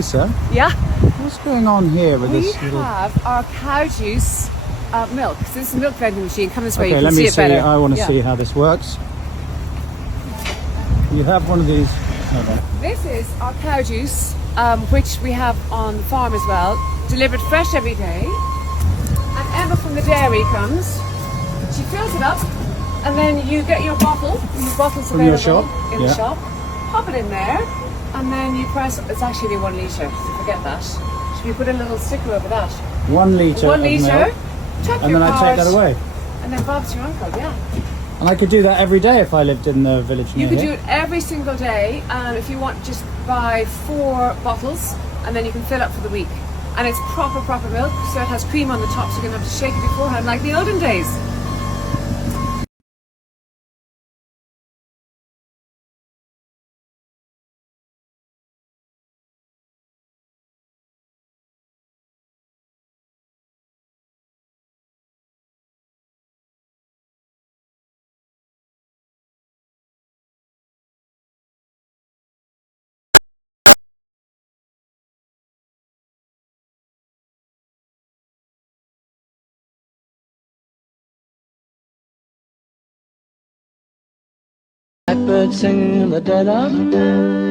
Lisa, Yeah. what's going on here with We this little... have our cow juice milk. So this is a milk vending machine. Come this way, Okay, you let can me see it see. better. I want to Yeah. see how this works. You have one of these. This is our cow juice, which we have on the farm as well, delivered fresh every day. And Emma from the dairy comes, she fills it up, and then you get your bottle, and the bottle's From your available shop? in Yeah. the shop. Pop it in there, and then you press, it's actually 1 litre, so forget that. Should we put a little sticker over that? 1 litre 1 of litre, milk, chuck and your then I card, take that away. and then Bob's your uncle, yeah. And I could do that every day if I lived in the village You near can here. do it every single day, and if you want, just buy 4 bottles, and then you can fill up for the week. And it's proper milk, so it has cream on the top, so you're gonna have to shake it beforehand, like the olden days. Blackbird singing in the dead of night.